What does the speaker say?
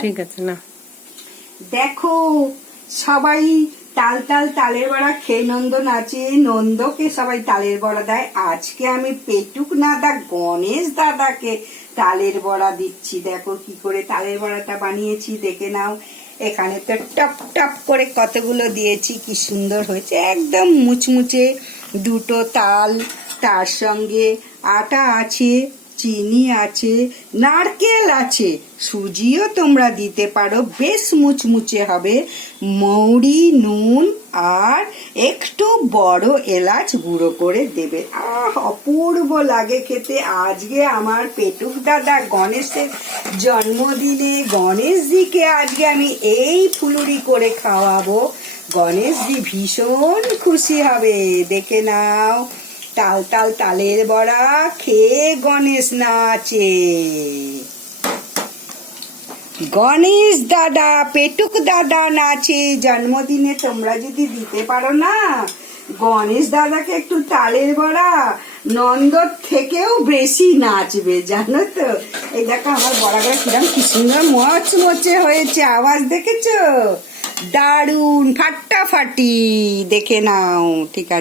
ঠিক আছে না। দেখো সবাই তাল তাল তালের বড়া খেয়ে নন্দন আছে নন্দকে সবাই তালের বড়া দেয়। আজকে আমি পেটুক নাদা গণেশ দাদাকে তালের বড়া দিচ্ছি। দেখো কি করে তালের বড়াটা বানিয়েছি দেখে নাও। এখানে তো টপ টপ করে কতগুলো দিয়েছি কি সুন্দর হয়েছে। একদম মুচমুচে দুটো তাল তার সঙ্গে আটা আছে। চিনি আছে, নারকেল আছে। সুজিও তোমরা দিতে পারো, বেশ মুচমুচে হবে। মৌরি, নুন আর একটু বড় এলাচ গুঁড়ো করে দেবে। আহ, অপূর্ব লাগে খেতে। আজকে আমার পেটুক দাদা গণেশের জন্মদিনে, গণেশজিকে আজকে আমি এই ফুলুরি করে খাওয়াবো। গণেশজি ভীষণ খুশি হবে। দেখে নাও। তাল তাল, তালের বড়া খেয়ে গণেশ নাচে। গণেশ দাদা, পেটুক দাদা নাচে। জন্মদিনে তোমরা যদি দিতে পারো না, গণেশ দাদাকে একটু তালের বড়া, নন্দর থেকেও বেশি নাচবে, জানো তো? এই দেখো আমার বড়াগুলো কিরম কি সুন্দর মচমচে হয়েছে, আওয়াজ দেখেছ? দারুণ, ফাটাফাটি, দেখে নাও, ঠিক আছে।